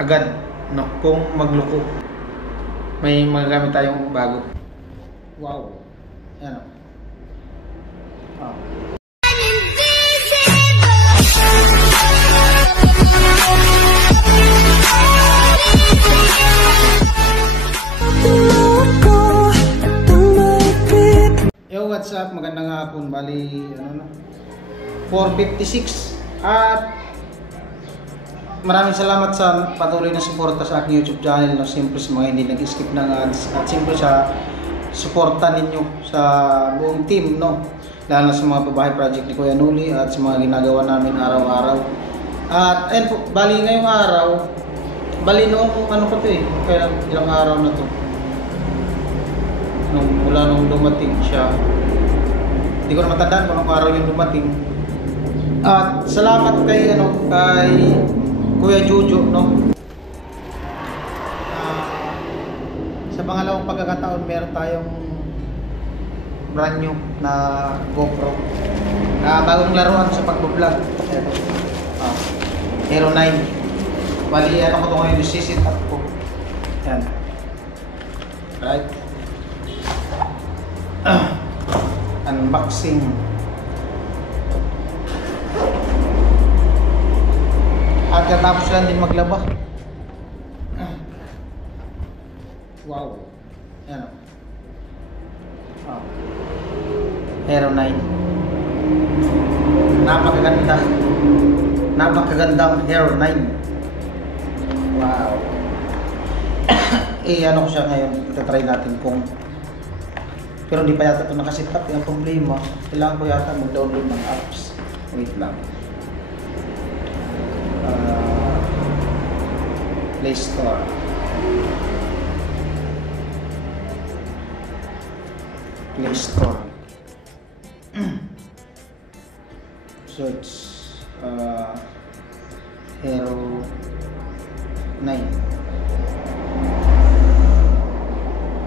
agad, no? Kung magloko. May magagamit tayong bago. Wow. Ayan, oh. Yo, what's up? Magandang hapon. Bali, 4:56. At maraming salamat sa patuloy na suporta sa aking YouTube channel, no? Siyempre sa mga hindi nag-skip ng ads, at siyempre sa suporta ninyo sa buong team, no? Lalo na sa mga babae project ni Kuya Nuli at sa mga ginagawa namin araw-araw. At ayun po, bali ngayong araw, bali noong kaya ilang araw na to, mula nung dumating siya, hindi ko na matandaan kung anong araw yung dumating. At salamat kay Kuya Jojo, no? Sa pangalawang pagkakataon, meron tayong brand new na GoPro. Bagong laruan sa pagbo-vlog. Ito. Hero 9. Bali, ko ito ngayon, sisit up ko. Yan. Right. Unboxing. At katapos lang din maglaba. Wow. Ayan o. Hero 9. Napakaganda. Napakagandang Hero 9. Wow. Ko siya ngayon. Itatry natin kung, pero hindi pa yata ito nakasit up. Yung problema, kailangan ko yata mag-download ng apps. Wait lang. Play Store. Play Store. Search Hero 9.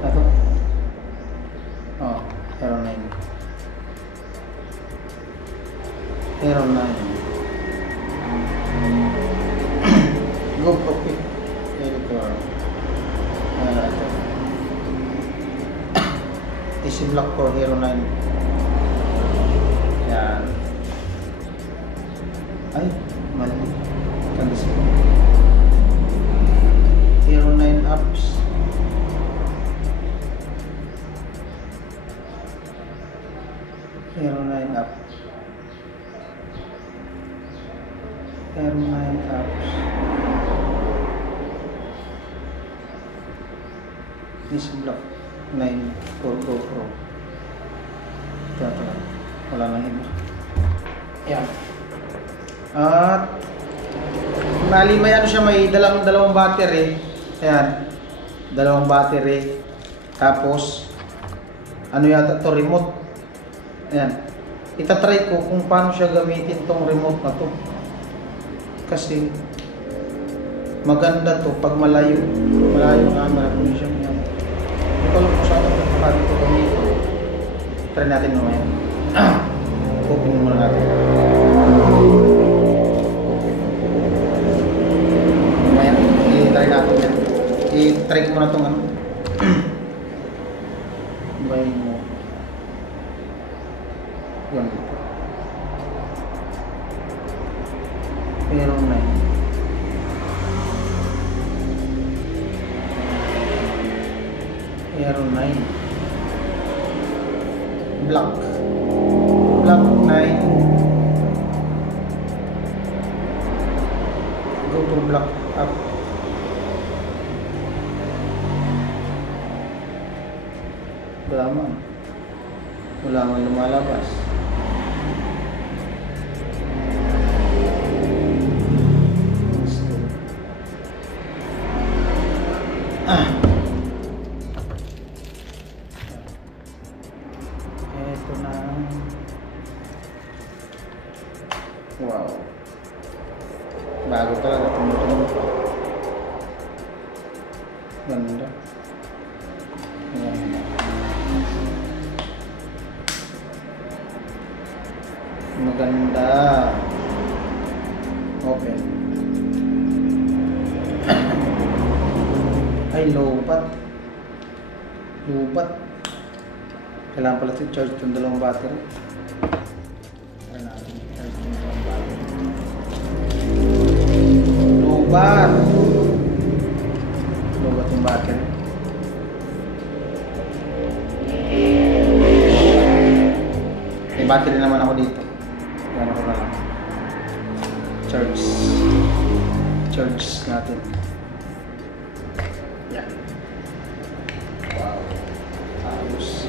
Ito. Hero 9. Hero 9. GoPro Pic Editor. Ito. Easy Block for Hero 9. Yan. Ay, mali. Tandis ko. Hero 9 apps. Hero 9 app. Hero 9 apps. Easy Block 9 for GoPro. Ito lang. Wala nang iba. Yan. At bali may siya, may dalawang battery. Ayan. Dalawang battery. Tapos yata to, remote. Ayan. Itatry ko kung paano siya gamitin tong remote na to. Kasi maganda to pag malayo. Malayo camera position niya. Ito lang po sana kung paano ito gamitin. Try natin naman. Open muna natin. Mamaya, i-try natin yan. I-try ko muna itong bayin mo. Yan. Hero 9. Hero 9. Black 9. Go to Black up. Wala man lumalabas. Ito na. Wow. Bago talaga. Tumutunog. Ganda. Ganda. Maganda. Open. Ay, lobat. Lobat. Kailangan pala ito charge itong dalawang battery. Try natin charge itong dalawang battery. Lobat. Lobat yung battery. May battery naman ako dito. Yan ako na lang. Charge natin. Yan. Wow. Tapos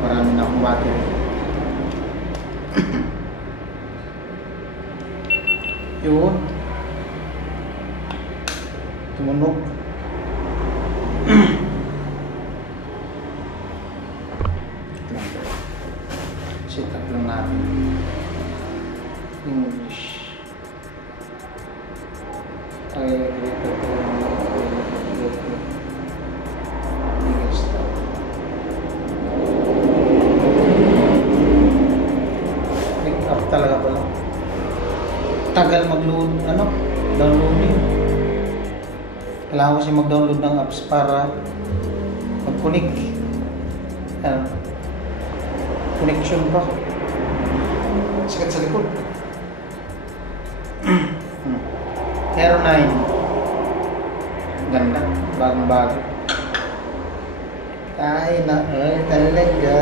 marami na akong battery. Yun. Tumunog. Set up lang natin. English. Ay, dito ko. Pick up talaga pala. Tagal mag-load, downloading. Kailangan ko kasi mag-download ng apps para mag-connect. Connection pa. Sikat sa likod. Aero 9. Ganda. Bagong-bago. Ay, talaga.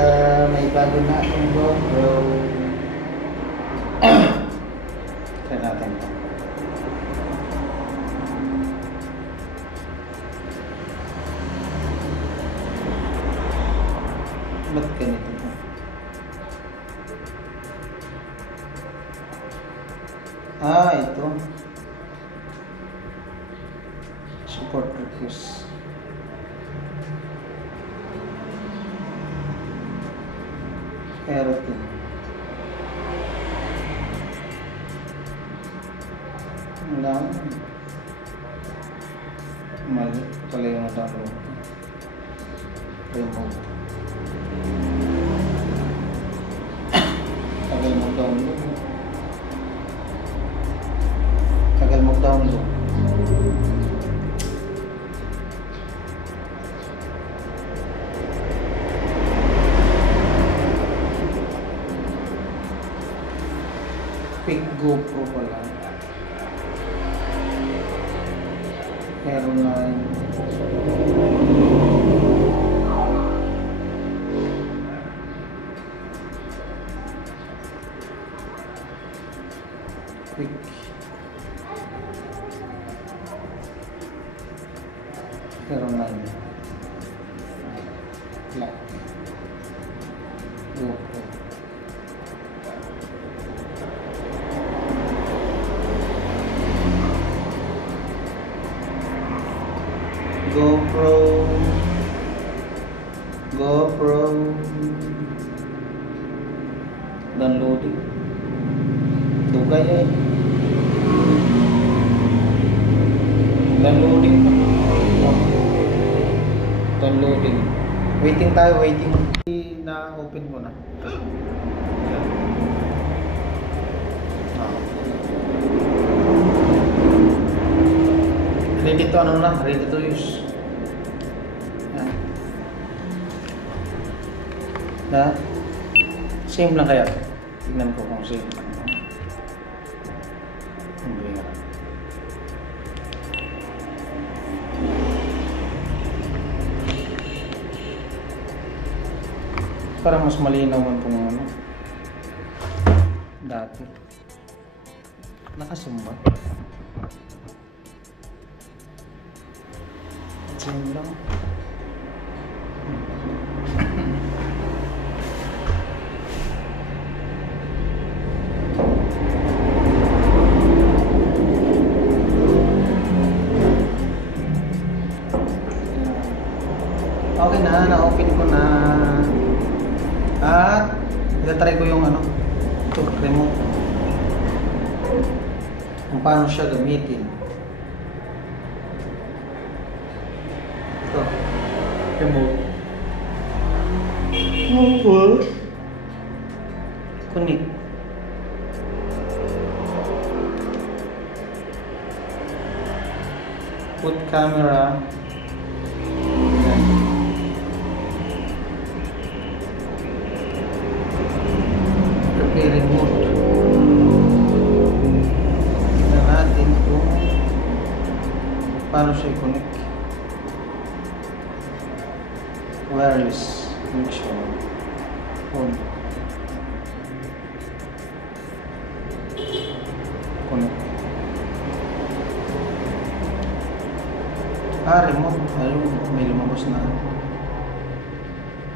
May bago na akong GoPro. Try natin ito. Ba't ganito? Ito. Support request. Aeroplane. Lang. Mali pala yung download. Remote. Tagal mag-download. Tagal mag-download. Pick GoPro pala. Aero 9. Quick. Aero 9. Black. GoPro. GoPro downloading. Dugay eh. Downloading. Downloading. Waiting tayo, waiting. Na open ko na. Ready to ready to use. Same lang kaya? Tignan ko kung same lang. Hindi nga. Parang mas malinaw man kung dati. Nakasumba. Same lang. Okay na, na-open ko na. At itatry ko yung ito, remote. Kung paano siya gamitin. Ito, remote. Connect. Put camera. Paano siya i-connect? Wireless connection. On. Connect. Remote. Ayun, may lumabas na.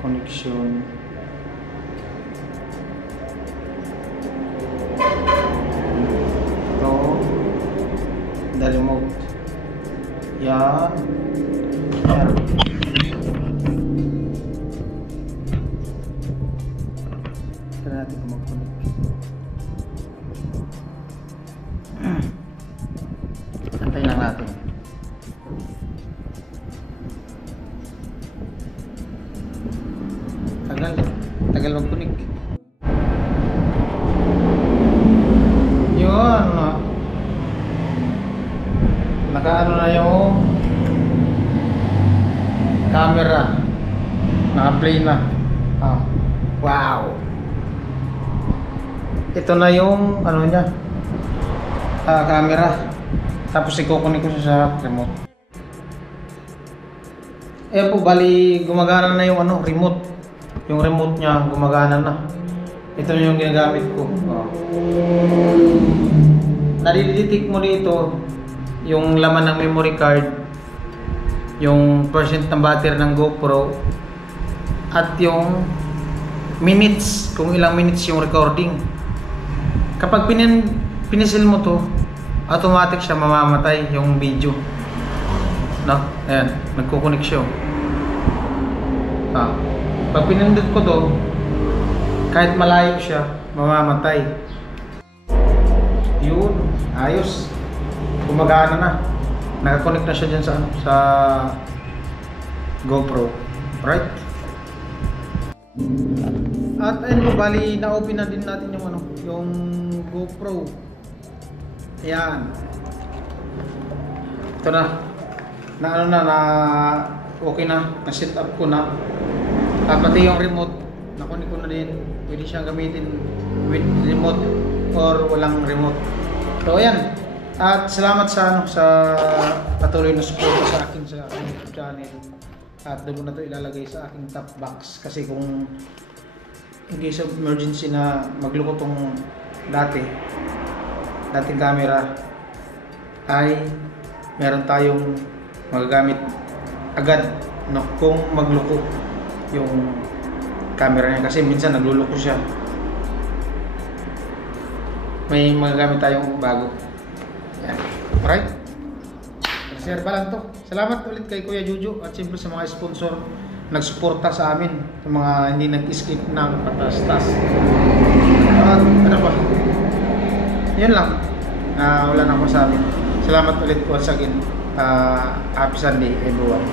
Connection. Ito. The remote. Yan. Yan. Ito natin kung mag-connect. Antayin lang natin. Tagal mag-connect. Yun. Nakaano na yung camera. Naka-play na. Wow. Ito na yung ano niya. Camera. Tapos ikukunin ko siya sa remote. Ayan po, bali gumagana na yung ano, remote. Yung remote niya gumagana na. Ito yung ginagamit ko. Nadidetect mo dito yung laman ng memory card, yung percent ng battery ng GoPro, at yung minutes, kung ilang minutes yung recording. Kapag pinisil mo to, automatic siya mamamatay yung video. No? Ayan, nagkukunik siya. Pag pinindot ko to, kahit malayo siya, mamamatay. Yun, ayos. Gumagana na. Nakakonect na siya dyan sa GoPro. Right? At ayun po, bali na-open na din natin yung ano, yung GoPro. Ayan. Ito na. Okay na. Na-set up ko na. At pati yung remote, nakunik ko na din. Pwede siyang gamitin with remote or walang remote. So ayan. At salamat sa patuloy na support sa akin sa YouTube channel. At doon na ito ilalagay sa aking top box. Kasi kung in case of emergency na magluko tong dating camera, ay meron tayong magagamit agad, no, kung magluko yung camera niya, kasi minsan nagluloko siya. May magagamit tayong bago. Yan. Alright, share pa lang to. Salamat ulit kay Kuya Juju at siyempre sa mga sponsor nagsuporta sa amin, sa mga hindi nag-skip ng patastas. At ano pa, yun lang. Wala na ako sa amin. Salamat ulit once again. Happy Sunday everyone.